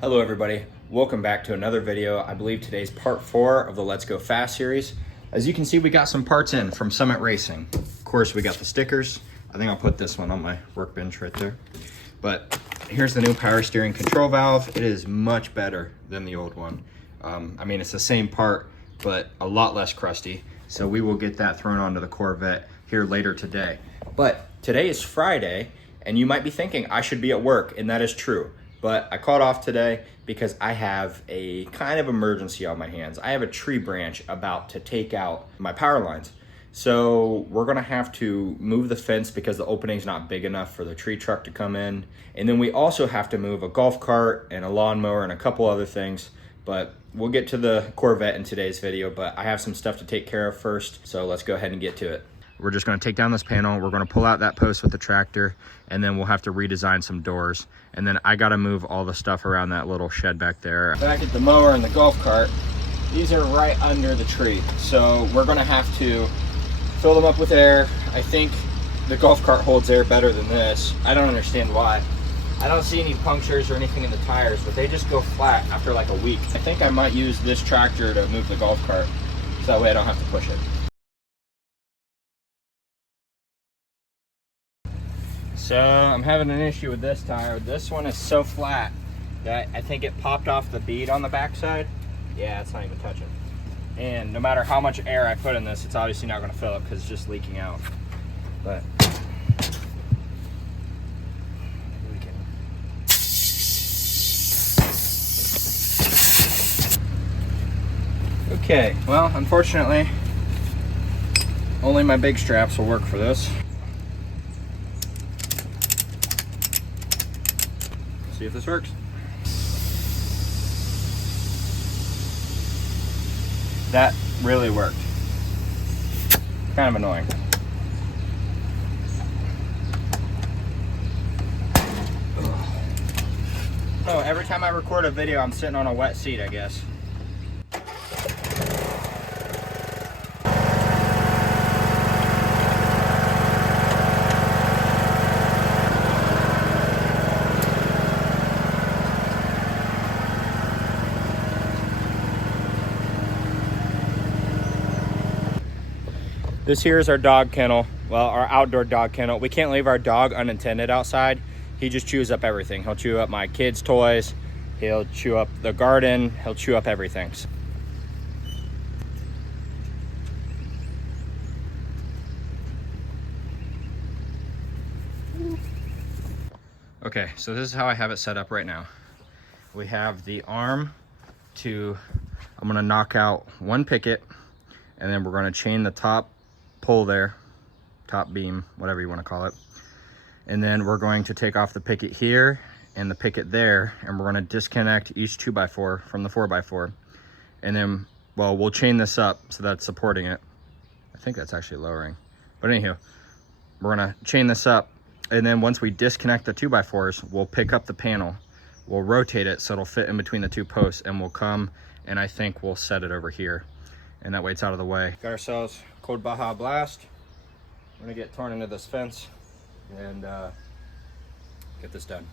Hello everybody, welcome back to another video. I believe today's part 4 of the Let's Go Fast series. As you can see, we got some parts in from Summit Racing. Of course, we got the stickers. I think I'll put this one on my workbench right there. But here's the new power steering control valve. It is much better than the old one. I mean, it's the same part, but a lot less crusty. So we will get that thrown onto the Corvette here later today. But today is Friday, and you might be thinking I should be at work, and that is true. But I called off today because I have a kind of emergency on my hands. I have a tree branch about to take out my power lines. So we're gonna have to move the fence because the opening's not big enough for the tree truck to come in. And then we also have to move a golf cart and a lawnmower and a couple other things. But we'll get to the Corvette in today's video, but I have some stuff to take care of first. So let's go ahead and get to it. We're just gonna take down this panel. We're gonna pull out that post with the tractor, and then we'll have to redesign some doors. And then I gotta move all the stuff around that little shed back there. Back at the mower and the golf cart, these are right under the tree. So we're gonna have to fill them up with air. I think the golf cart holds air better than this. I don't understand why. I don't see any punctures or anything in the tires, but they just go flat after like a week. I think I might use this tractor to move the golf cart, so that way I don't have to push it. So I'm having an issue with this tire. This one is so flat that I think it popped off the bead on the backside. Yeah, it's not even touching. And no matter how much air I put in this, it's obviously not going to fill up because it's just leaking out. But we can. Okay, well, unfortunately, only my big straps will work for this. See if this works. That really worked. Kind of annoying. Oh, every time I record a video, I'm sitting on a wet seat, I guess. This here is our dog kennel, well, our outdoor dog kennel. We can't leave our dog unattended outside. He just chews up everything. He'll chew up my kids' toys. He'll chew up the garden. He'll chew up everything. Okay, so this is how I have it set up right now. We have the arm to, I'm gonna knock out one picket, and then we're gonna chain the top pole there, top beam, whatever you want to call it, and then we're going to take off the picket here and the picket there, and we're going to disconnect each 2x4 from the 4x4, and then, well, we'll chain this up so that's supporting it. I think that's actually lowering, but anyhow, we're going to chain this up, and then once we disconnect the 2x4s, we'll pick up the panel, we'll rotate it so it'll fit in between the two posts, and we'll come and I think we'll set it over here, and that way it's out of the way. Got ourselves Cold Baja Blast. We're gonna get torn into this fence and get this done.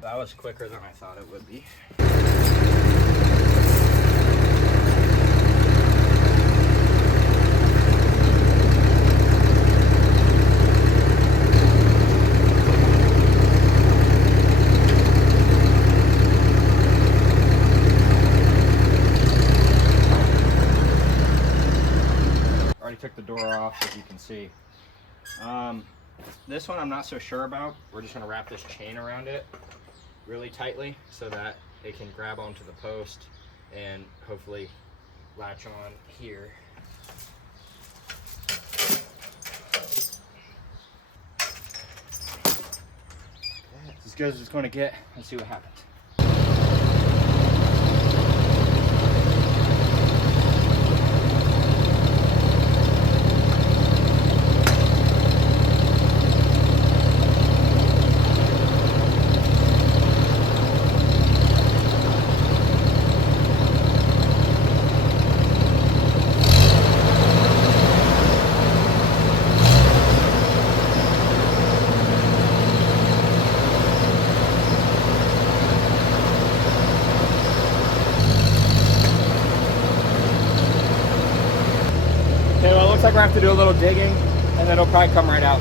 That was quicker than I thought it would be. Took the door off, as you can see. This one I'm not so sure about. We're just going to wrap this chain around it really tightly so that it can grab onto the post and hopefully latch on here. That's as good as it's going to get. Let's see what happens. like we're gonna have to do a little digging, and then it'll probably come right out.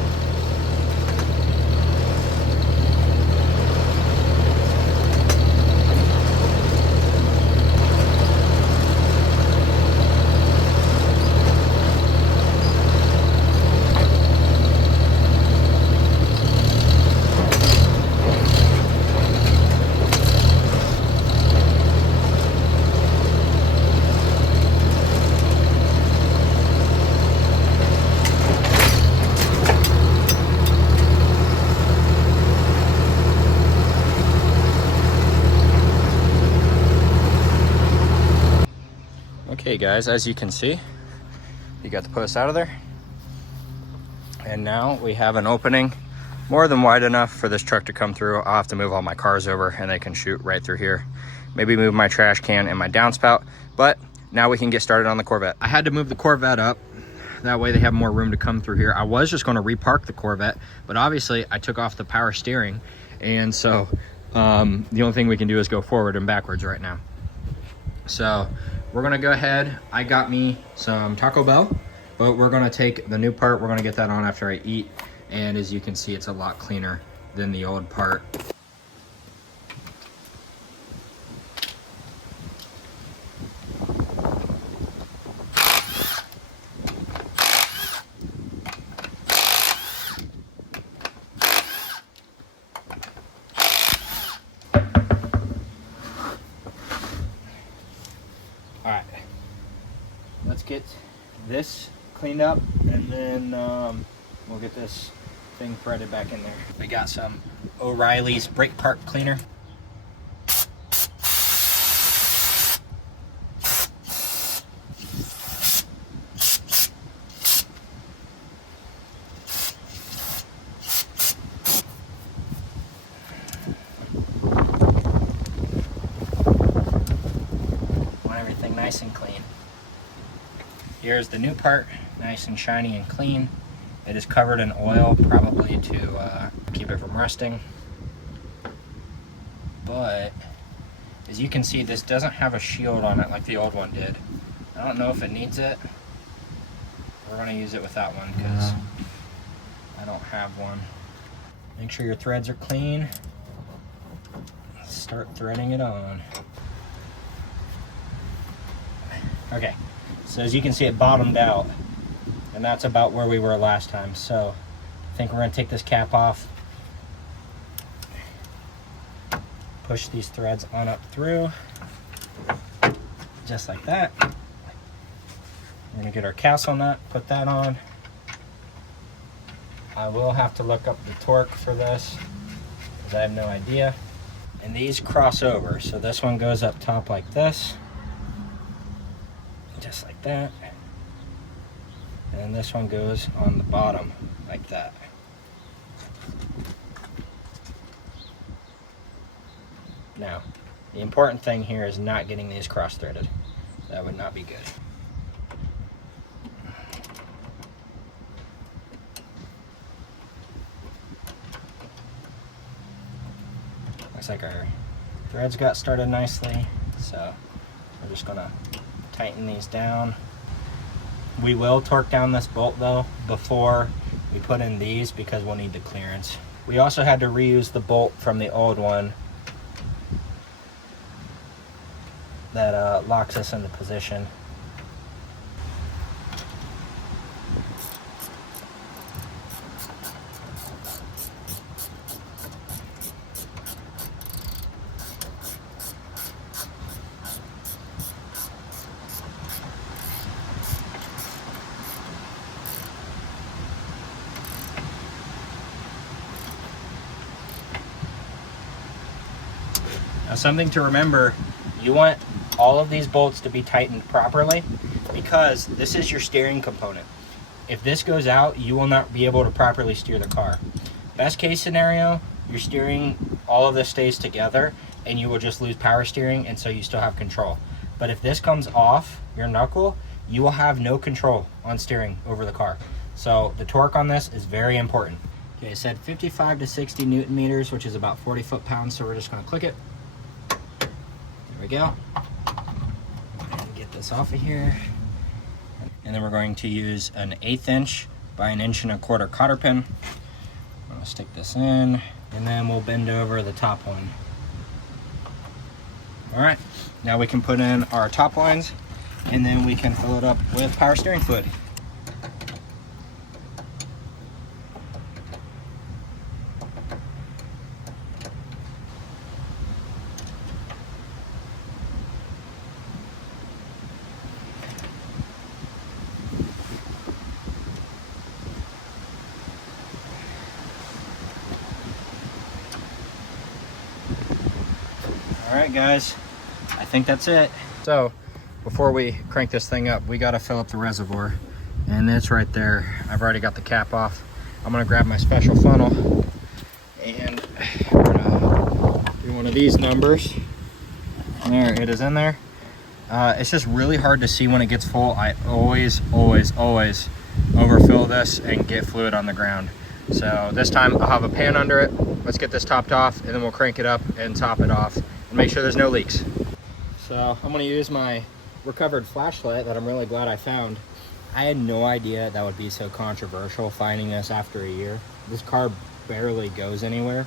Okay guys, as you can see, you got the post out of there. And now we have an opening more than wide enough for this truck to come through. I'll have to move all my cars over and they can shoot right through here. Maybe move my trash can and my downspout, but now we can get started on the Corvette. I had to move the Corvette up. That way they have more room to come through here. I was just gonna repark the Corvette, but obviously I took off the power steering. And so the only thing we can do is go forward and backwards right now. So we're gonna go ahead. I got me some Taco Bell, but we're gonna take the new part. We're gonna get that on after I eat. And as you can see, it's a lot cleaner than the old part. All right, let's get this cleaned up, and then we'll get this thing threaded back in there. We got some O'Reilly's brake part cleaner. Nice and clean. Here's the new part, nice and shiny and clean. It is covered in oil, probably to keep it from rusting. But as you can see, this doesn't have a shield on it like the old one did. I don't know if it needs it. We're going to use it without one because I don't have one. Make sure your threads are clean. Start threading it on. Okay, so as you can see, it bottomed out, and that's about where we were last time. So I think we're gonna take this cap off, push these threads on up through, just like that. We're gonna get our castle nut, put that on. I will have to look up the torque for this, because I have no idea. And these cross over, so this one goes up top like this. Just like that, and this one goes on the bottom like that. Now, the important thing here is not getting these cross-threaded. That would not be good. Looks like our threads got started nicely, so we're just gonna tighten these down. We will torque down this bolt though before we put in these because we'll need the clearance. We also had to reuse the bolt from the old one that locks us into position. Now, something to remember, you want all of these bolts to be tightened properly because this is your steering component. If this goes out, you will not be able to properly steer the car. Best case scenario, your steering, all of this stays together and you will just lose power steering, and so you still have control. But if this comes off your knuckle, you will have no control on steering over the car. So the torque on this is very important. Okay, I said 55 to 60 Newton meters, which is about 40 foot-pounds, so we're just gonna click it. There we go. And get this off of here. And then we're going to use an 1/8 inch by 1 1/4 inch cotter pin. I'm gonna stick this in, and then we'll bend over the top one. All right, now we can put in our top lines, and then we can fill it up with power steering fluid. All right, guys, I think that's it. So before we crank this thing up, we got to fill up the reservoir, and it's right there. I've already got the cap off. I'm gonna grab my special funnel, and we're gonna do one of these numbers. There, it is in there. It's just really hard to see when it gets full. I always overfill this and get fluid on the ground. So this time I'll have a pan under it. Let's get this topped off, and then we'll crank it up and top it off and make sure there's no leaks. So I'm gonna use my recovered flashlight that I'm really glad I found. I had no idea that would be so controversial finding this after a year. This car barely goes anywhere,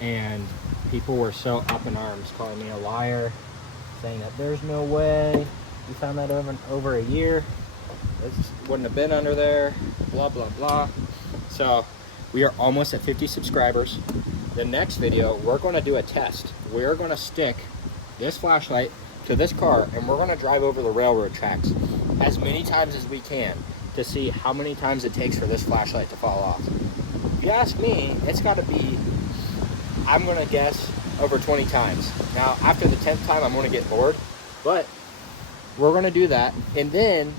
and people were so up in arms, calling me a liar, saying that there's no way you found that over a year. It wouldn't have been under there, blah, blah, blah. So we are almost at 50 subscribers. The next video, we're gonna do a test. We're gonna stick this flashlight to this car, and we're gonna drive over the railroad tracks as many times as we can to see how many times it takes for this flashlight to fall off. If you ask me, it's gotta be, I'm gonna guess, over 20 times. Now, after the 10th time, I'm gonna get bored, but we're gonna do that. And then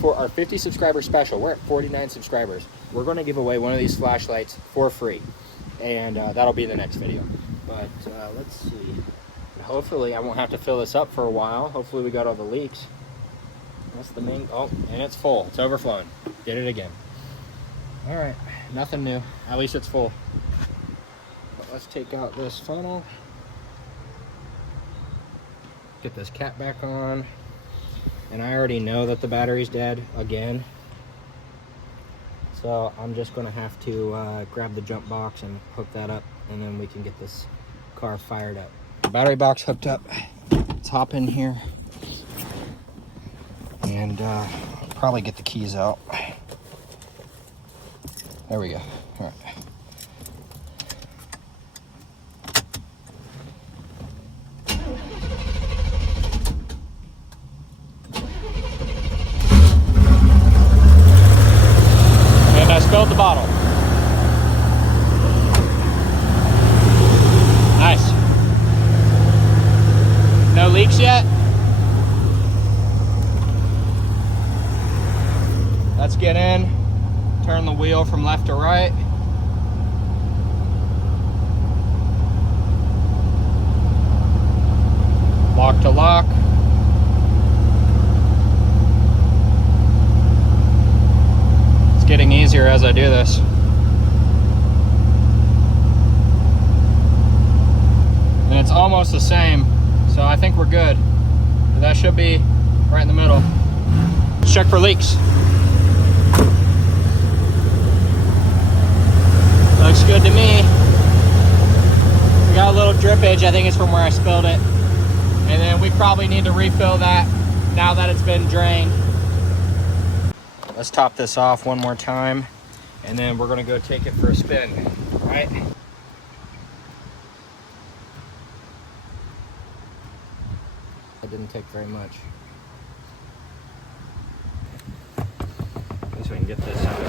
for our 50 subscriber special, we're at 49 subscribers. We're gonna give away one of these flashlights for free. And that'll be the next video. But let's see. Hopefully I won't have to fill this up for a while. Hopefully we got all the leaks. That's the main, oh, and it's full. It's overflowing. Did it again. All right, nothing new. At least it's full. But let's take out this funnel. Get this cap back on. And I already know that the battery's dead again. So I'm just gonna have to grab the jump box and hook that up, and then we can get this car fired up. The battery box hooked up. Let's hop in here and probably get the keys out. There we go. All right. Spilled the bottle. Nice. No leaks yet. Let's get in, turn the wheel from left to right. Lock to lock. Getting easier as I do this. And it's almost the same, so I think we're good. That should be right in the middle. Let's check for leaks. Looks good to me. We got a little drippage. I think it's from where I spilled it. And then we probably need to refill that now that it's been drained. Let's top this off one more time, and then we're gonna go take it for a spin, all right? It didn't take very much. At least we can get this out.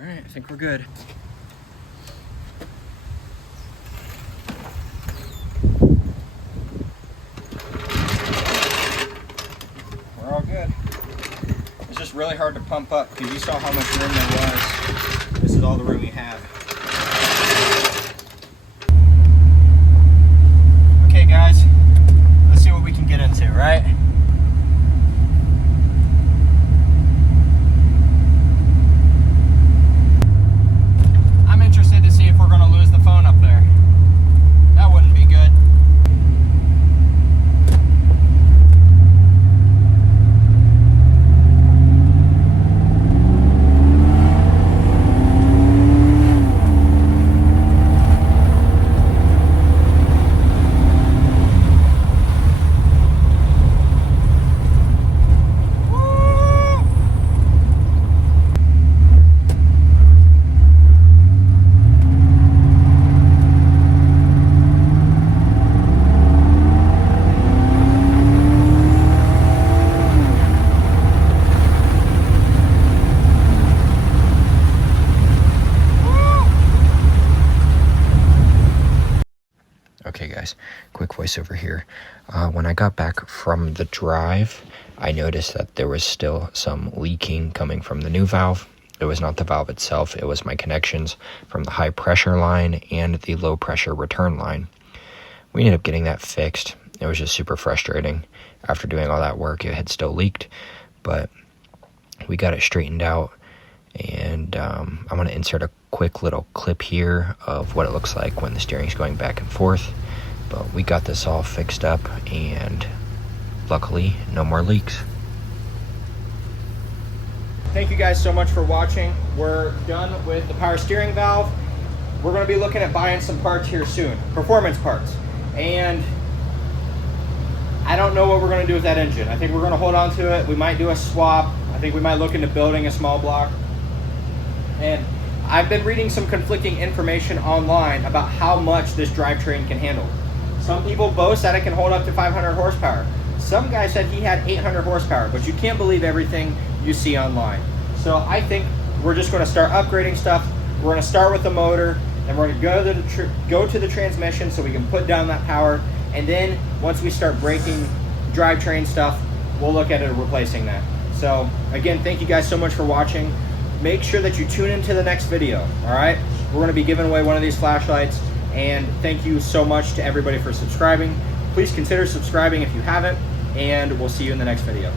All right, I think we're good. We're all good. It's just really hard to pump up because you saw how much room there was. This is all the room we have. case over here. When I got back from the drive, I noticed that there was still some leaking coming from the new valve. It was not the valve itself, it was my connections from the high pressure line and the low pressure return line. We ended up getting that fixed. It was just super frustrating. After doing all that work, it had still leaked, but we got it straightened out. And I'm going to insert a quick little clip here of what it looks like when the steering's going back and forth. But we got this all fixed up, and luckily, no more leaks. Thank you guys so much for watching. We're done with the power steering valve. We're going to be looking at buying some parts here soon, performance parts. And I don't know what we're going to do with that engine. I think we're going to hold on to it. We might do a swap. I think we might look into building a small block. And I've been reading some conflicting information online about how much this drivetrain can handle. Some people boast that it can hold up to 500 horsepower. Some guy said he had 800 horsepower, but you can't believe everything you see online. So I think we're just going to start upgrading stuff. We're going to start with the motor, and we're going to go to the transmission so we can put down that power. And then once we start breaking drivetrain stuff, we'll look at it replacing that. So again, thank you guys so much for watching. Make sure that you tune into the next video, all right? We're gonna be giving away one of these flashlights, and thank you so much to everybody for subscribing. Please consider subscribing if you haven't, and we'll see you in the next video.